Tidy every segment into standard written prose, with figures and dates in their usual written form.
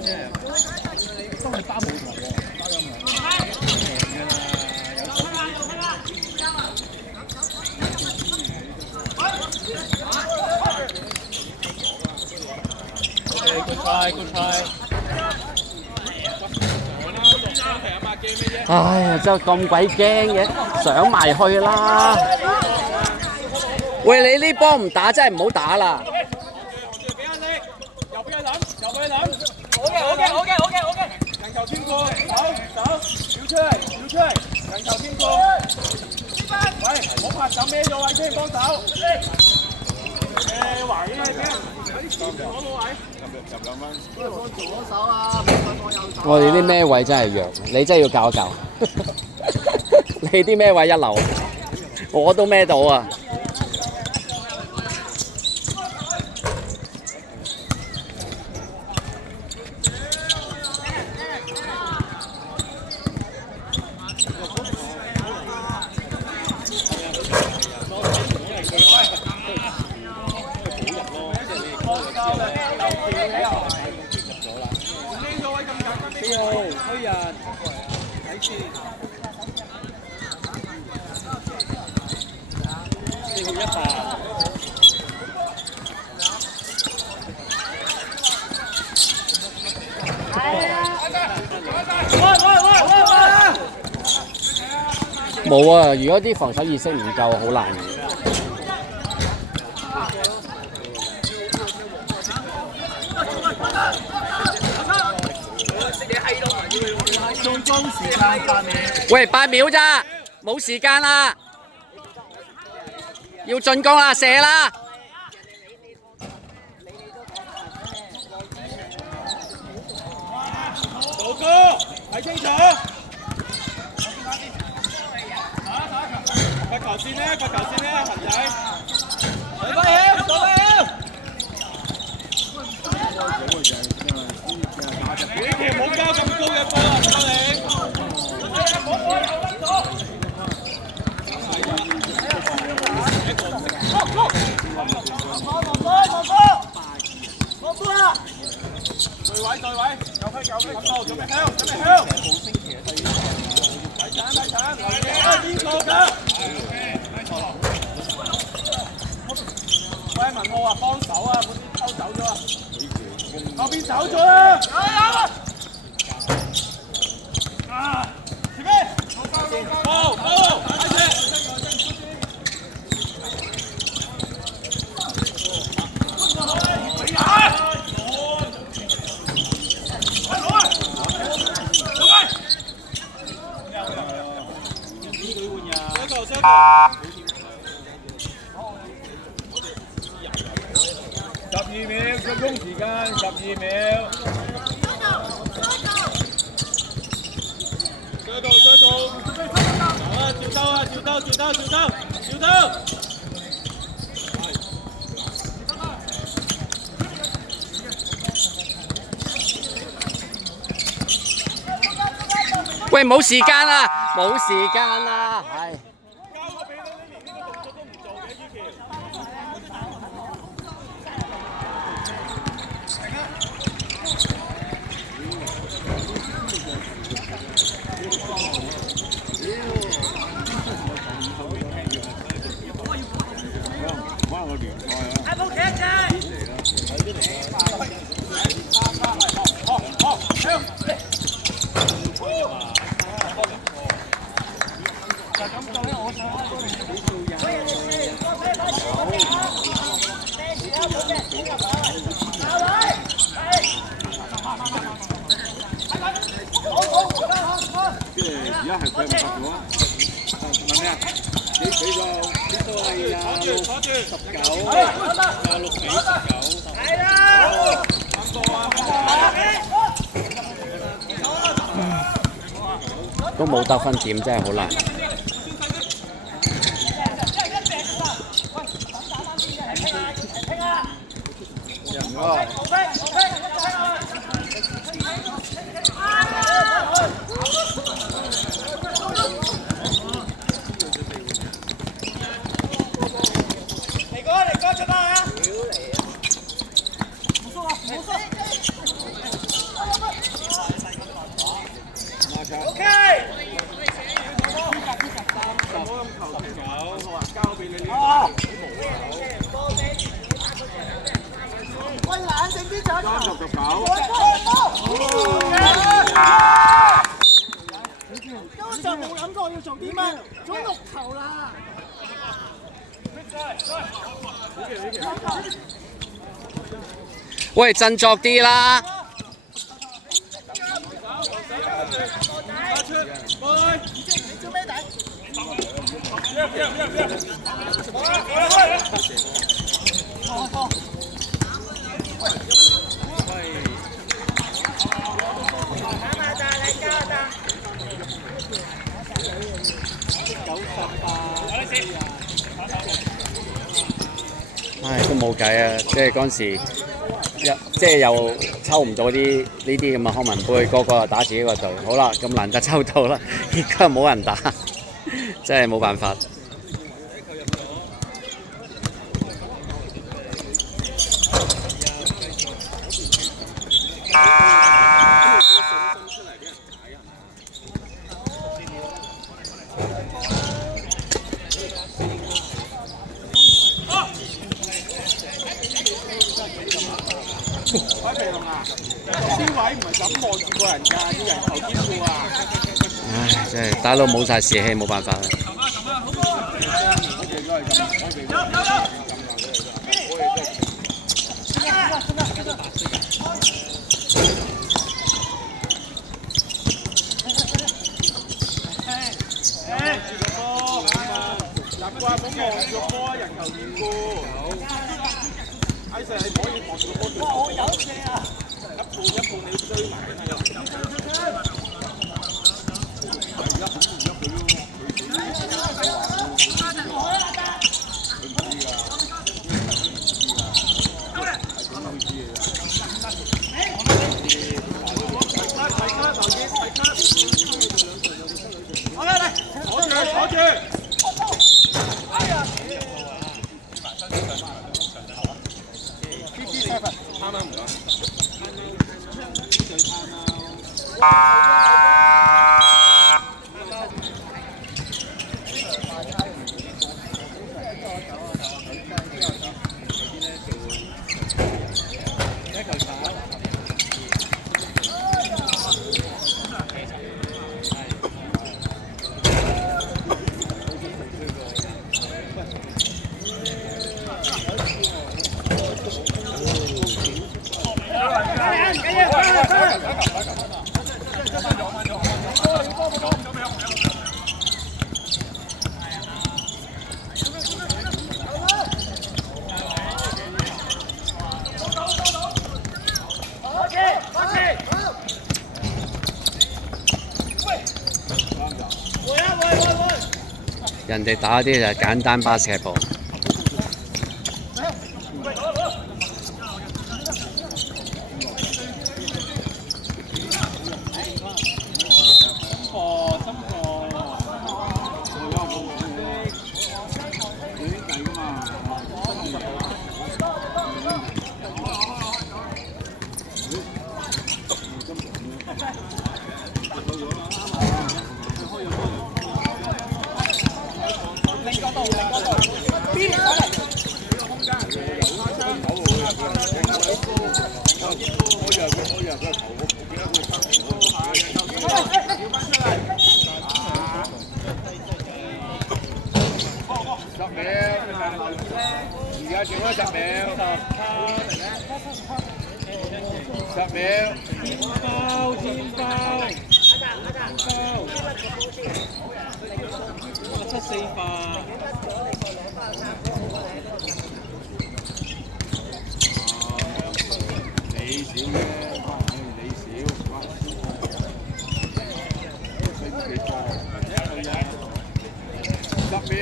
真係包冇同喎，包音！Good try, good try。唉呀，真係咁鬼驚嘅，上埋去啦！喂，你呢波唔打真係唔好打啦！又俾佢諗，又俾佢諗。好嘅。人球經過，走，跳出嚟，人球經過。喂，唔好拍手孭咗位先，幫手。位啊，啲前面攞到位。入兩蚊。左手啊，唔好放右手。我哋啲咩位真係弱，你真係要教一教。你啲咩位一流，我都孭到啊！推人，睇住。4號100。冇啊！如果啲防守意識唔夠，好難嘅。進攻時間8秒。喂，8秒咋？冇時間啦！要進攻啦，射啦！老哥，睇清楚。罰球線咧，恆仔。左飛！你其實冇交咁高嘅波啊，教你。對位，有飛，準備向。睇鏟，邊個㗎？喂，文浩啊，幫手啊，嗰啲偷走咗啊！後邊走咗啦！啊！前面，好，開始。12秒，進攻時間12秒。追到！好啊，照兜！喂，冇時間啦，唉。而家係佢唔得嘅喎，問咩啊？你佢個呢個係19，26幾19。係啦。都冇得分點，真係好難。人喎。嚟哥出發啊！冇縮啊！根本就冇諗過要做啲乜，做6球啦。喂，振作啲啦！你做咩底？唉，都冇計啊！即係嗰陣時，即係又抽唔到啲呢啲咁嘅康文杯，個個又打自己個隊。好啦，咁難得抽到啦，而家冇人打，真係冇辦法。海皮龍啊，啲位唔係咁望住個人㗎，要人頭兼顧啊！唉，真係打到冇晒士氣，冇辦法啦。習慣咁望住個波，人頭兼顧。喺成係唔可以望住個波。哇！我有嘢啊！一步你追埋嘅人哋打啲就係簡單巴士波。而家剩翻10秒。10秒。天包。哇，748。你少啫，你少。10秒。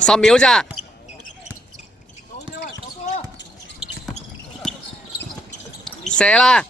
10秒咋？射啦！